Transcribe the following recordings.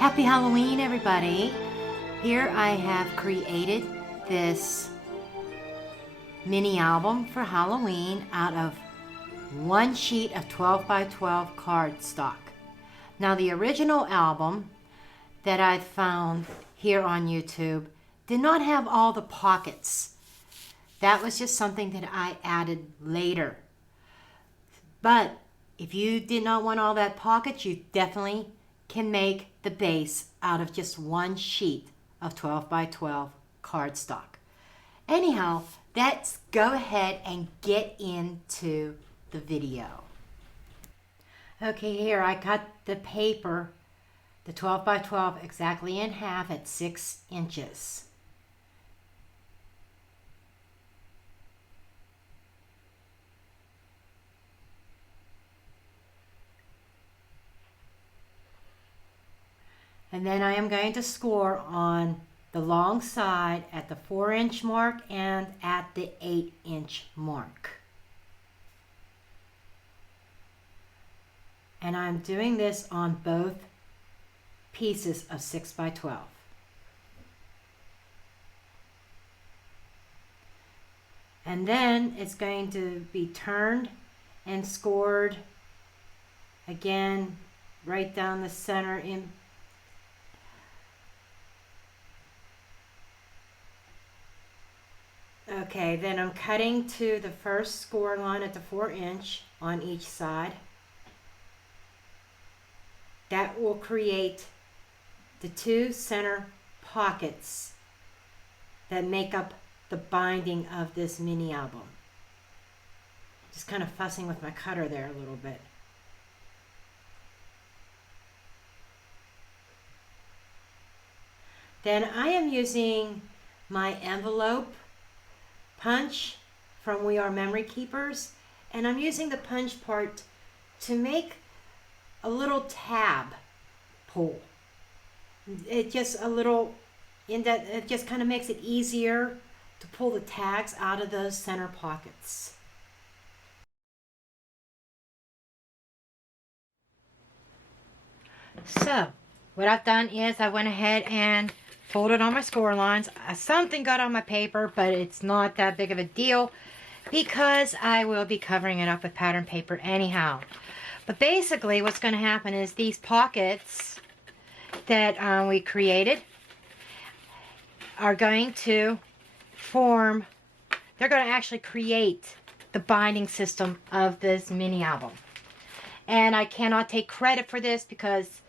Happy Halloween, everybody. Here I have created this mini album for Halloween out of one sheet of 12 by 12 cardstock. Now the original album that I found here on YouTube did not have all the pockets. That was just something that I added later. But if you did not want all that pockets, you definitely can make the base out of just one sheet of 12 by 12 cardstock. Anyhow, let's go ahead and get into the video. Okay, here I cut the paper, the 12 by 12, exactly in half at 6 inches. And then I am going to score on the long side at the 4-inch mark and at the 8-inch mark. And I'm doing this on both pieces of 6 by 12. And then it's going to be turned and scored again right down the center in. Okay, then I'm cutting to the first score line at the 4-inch on each side. That will create the two center pockets that make up the binding of this mini album. Just kind of fussing with my cutter there a little bit. Then I am using my envelope punch from We Are Memory Keepers, and I'm using the punch part to make a little tab pull. It just it just kind of makes it easier to pull the tags out of those center pockets. So what I've done is I went ahead and folded on my score lines. Something got on my paper, but it's not that big of a deal because I will be covering it up with pattern paper anyhow. But basically what's going to happen is these pockets that we created are going to form, they're going to actually create the binding system of this mini album. And I cannot take credit for this because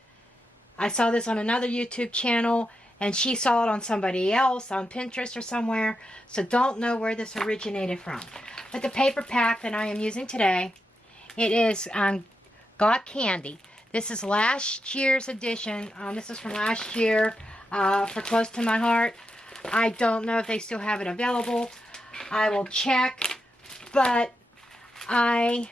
I saw this on another YouTube channel and she saw it on somebody else on Pinterest or somewhere, so don't know where this originated from. But the paper pack that I am using today, it is Got Candy. This is last year's edition. This is from last year for Close to My Heart. I don't know if they still have it available. I will check, but I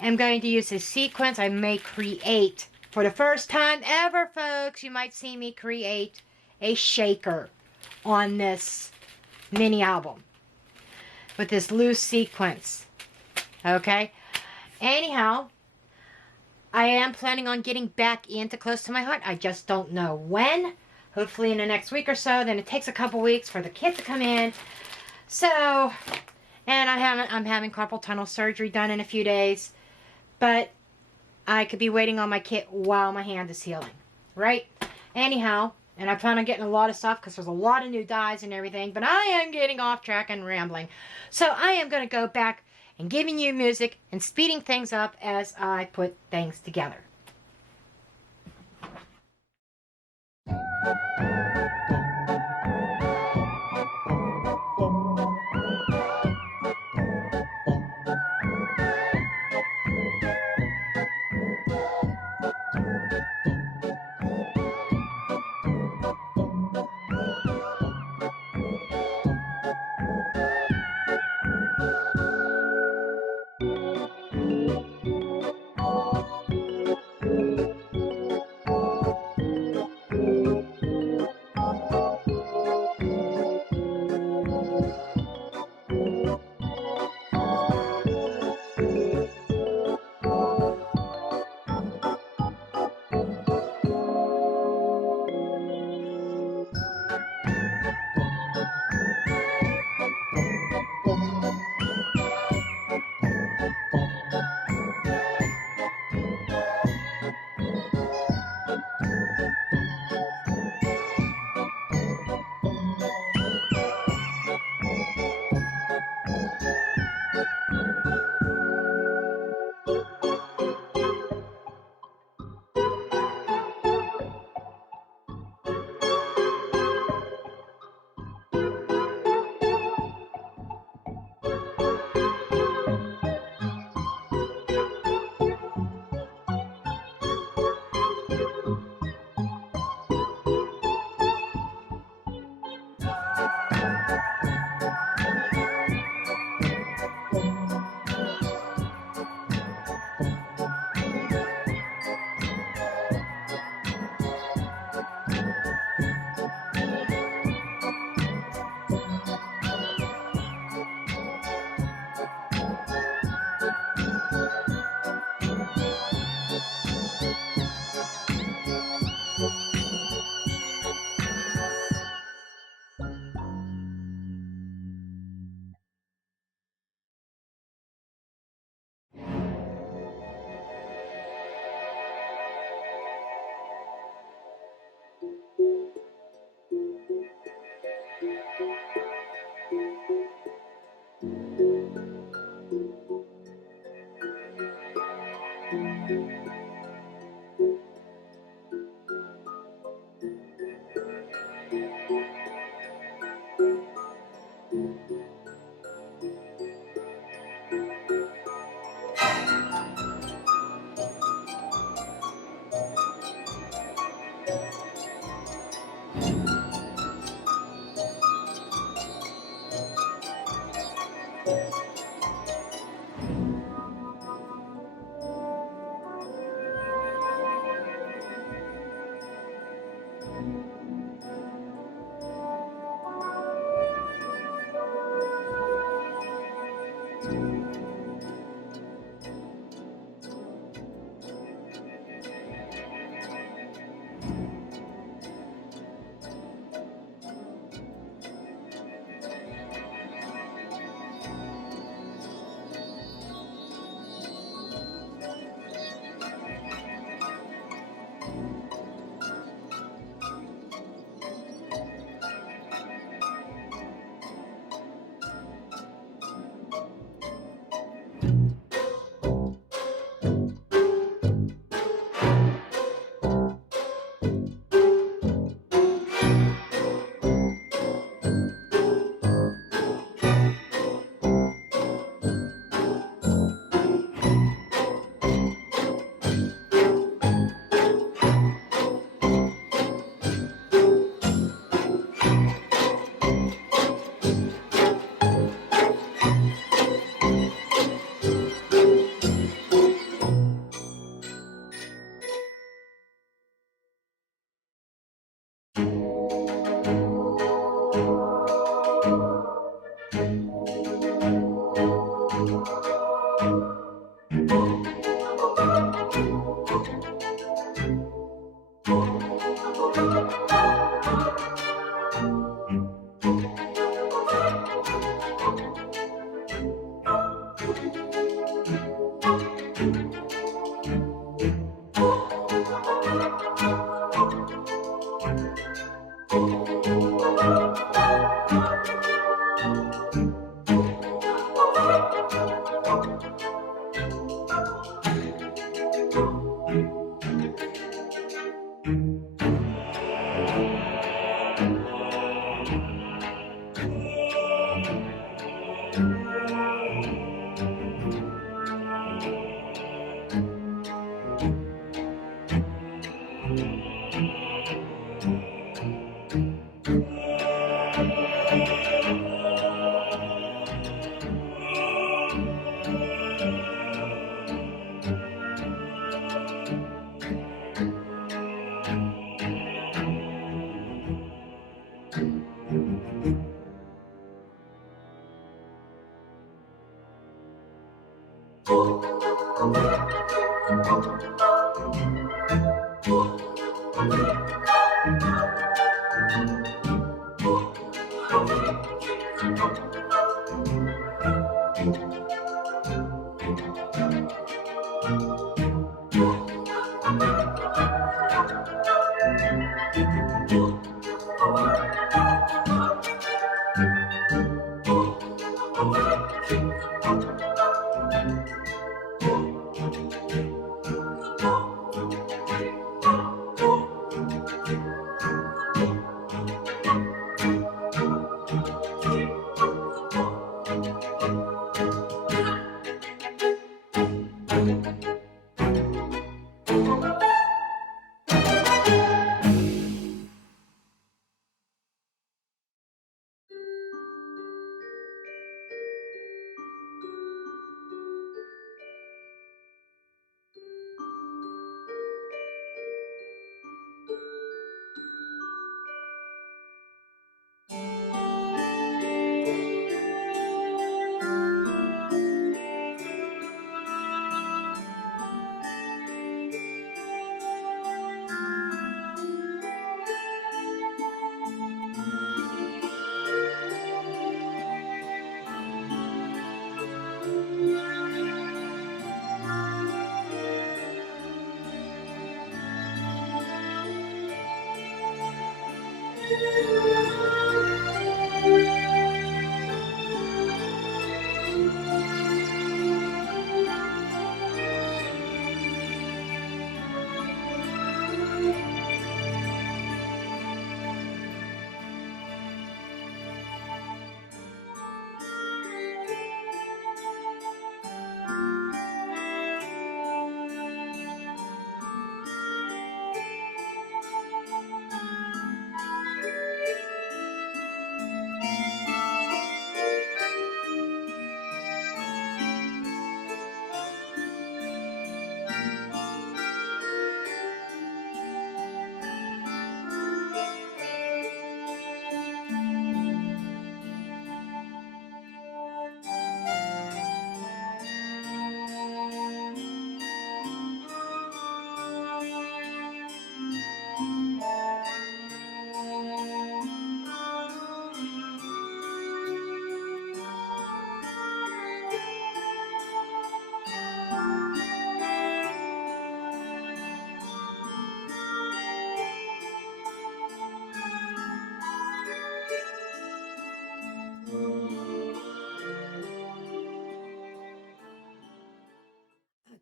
am going to use this sequence. I may create, for the first time ever, folks, you might see me create a shaker on this mini album with this loose sequence. Okay? Anyhow, I am planning on getting back into Close to My Heart. I just don't know when. Hopefully in the next week or so. Then it takes a couple weeks for the kit to come in. So, and I'm having carpal tunnel surgery done in a few days. But I could be waiting on my kit while my hand is healing, right? Anyhow, and I plan on getting a lot of stuff because there's a lot of new dies and everything, but I am getting off track and rambling. So I am going to go back and giving you music and speeding things up as I put things together.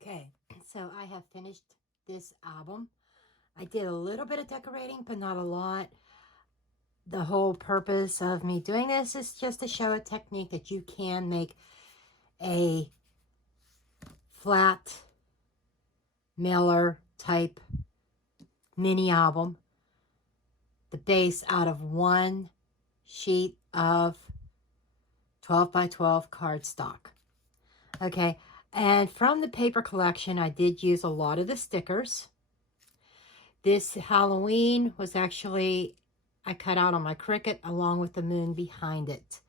Okay, so I have finished this album. I did a little bit of decorating, but not a lot. The whole purpose of me doing this is just to show a technique that you can make a flat mailer type mini album, the base out of one sheet of 12 by 12 cardstock. Okay, and from the paper collection, I did use a lot of the stickers. This Halloween was actually, I cut out on my Cricut along with the moon behind it.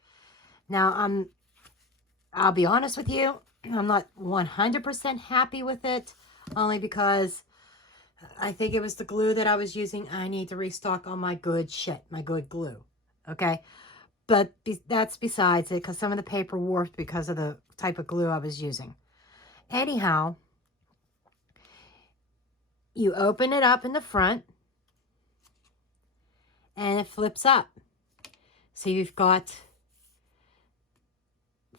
Now, I'll be honest with you, I'm not 100% happy with it, only because I think it was the glue that I was using. I need to restock on my good shit, my good glue. Okay? But that's besides it, because some of the paper warped because of the type of glue I was using. Anyhow, you open it up in the front, and it flips up. So you've got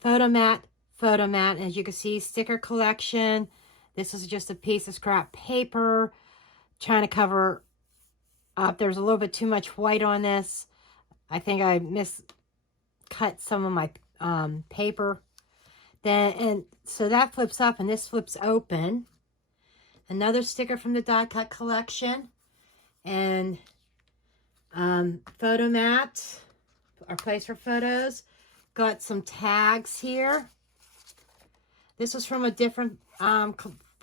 photo mat, as you can see, sticker collection. This is just a piece of scrap paper, trying to cover up. There's a little bit too much white on this. I think I miscut some of my paper. And so that flips up, and this flips open. Another sticker from the die cut collection, and photo mat, our place for photos. Got some tags here. This was from a different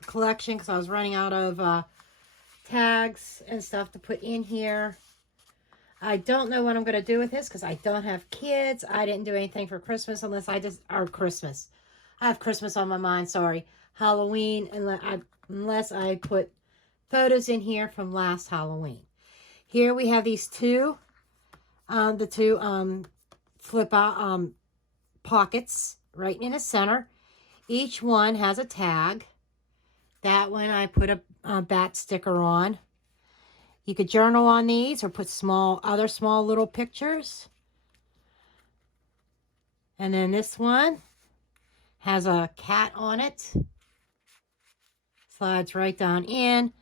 collection because I was running out of tags and stuff to put in here. I don't know what I'm going to do with this because I don't have kids. I didn't do anything for Christmas unless I just, or Christmas. I have Christmas on my mind, sorry. Halloween, unless I put photos in here from last Halloween. Here we have these two, the two flip out pockets right in the center. Each one has a tag. That one I put a bat sticker on. You could journal on these or put other small little pictures. And then this one has a cat on it. Slides right down in.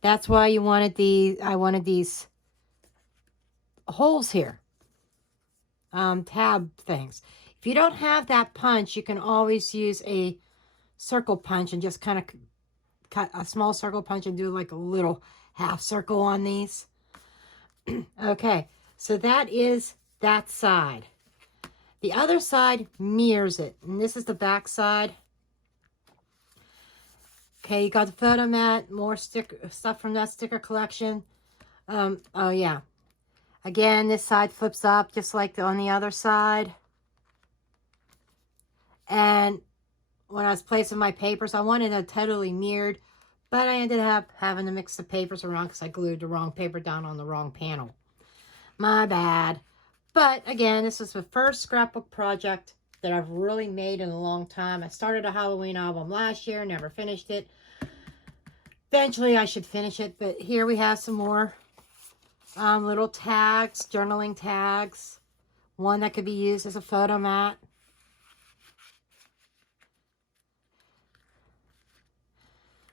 That's why I wanted these holes here. Tab things. If you don't have that punch, you can always use a circle punch and just kind of cut a small circle punch and do like a little half circle on these. Okay, so that is that side. The other side mirrors it, and this is the back side. Okay, you got the photo mat, more stuff from that sticker collection. Oh yeah. Again, this side flips up just like on the other side. And when I was placing my papers, I wanted it totally mirrored, but I ended up having to mix the papers around because I glued the wrong paper down on the wrong panel. My bad. But again, this is the first scrapbook project that I've really made in a long time. I started a Halloween album last year, never finished it. Eventually I should finish it, but here we have some more little tags, journaling tags. One that could be used as a photo mat.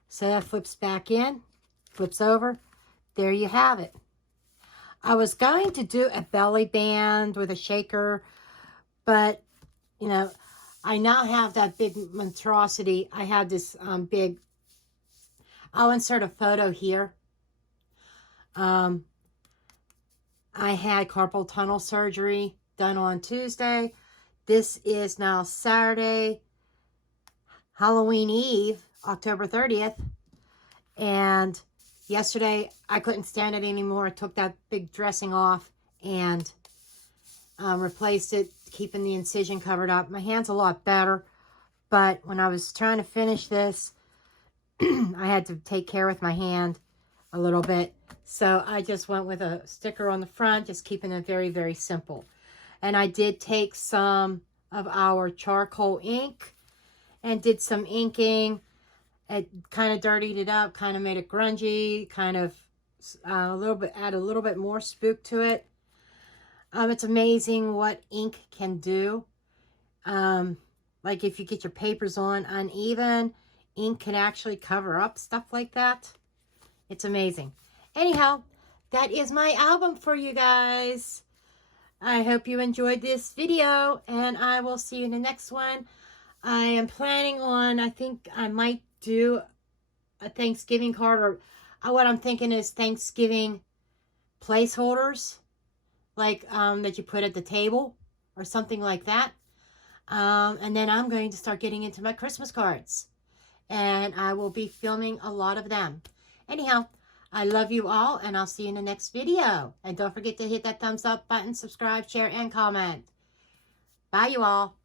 So that flips back in, flips over. There you have it. I was going to do a belly band with a shaker, but, you know, I now have that big monstrosity. I have this big, I'll insert a photo here. I had carpal tunnel surgery done on Tuesday. This is now Saturday, Halloween Eve, October 30th. And yesterday, I couldn't stand it anymore. I took that big dressing off and replaced it, keeping the incision covered up. My hand's a lot better, but when I was trying to finish this, I had to take care with my hand a little bit. So I just went with a sticker on the front, just keeping it very, very simple. And I did take some of our charcoal ink and did some inking. It kind of dirtied it up, kind of made it grungy, kind of add a little bit more spook to it. It's amazing what ink can do. Like if you get your papers on uneven, ink can actually cover up stuff like that. It's amazing. Anyhow, that is my album for you guys. I hope you enjoyed this video, and I will see you in the next one. I am planning on, I think I might do a Thanksgiving card, or what I'm thinking is Thanksgiving placeholders, like that you put at the table or something like that. And then I'm going to start getting into my Christmas cards, and I will be filming a lot of them. Anyhow, I love you all, and I'll see you in the next video. And don't forget to hit that thumbs up button, subscribe, share, and comment. Bye, you all.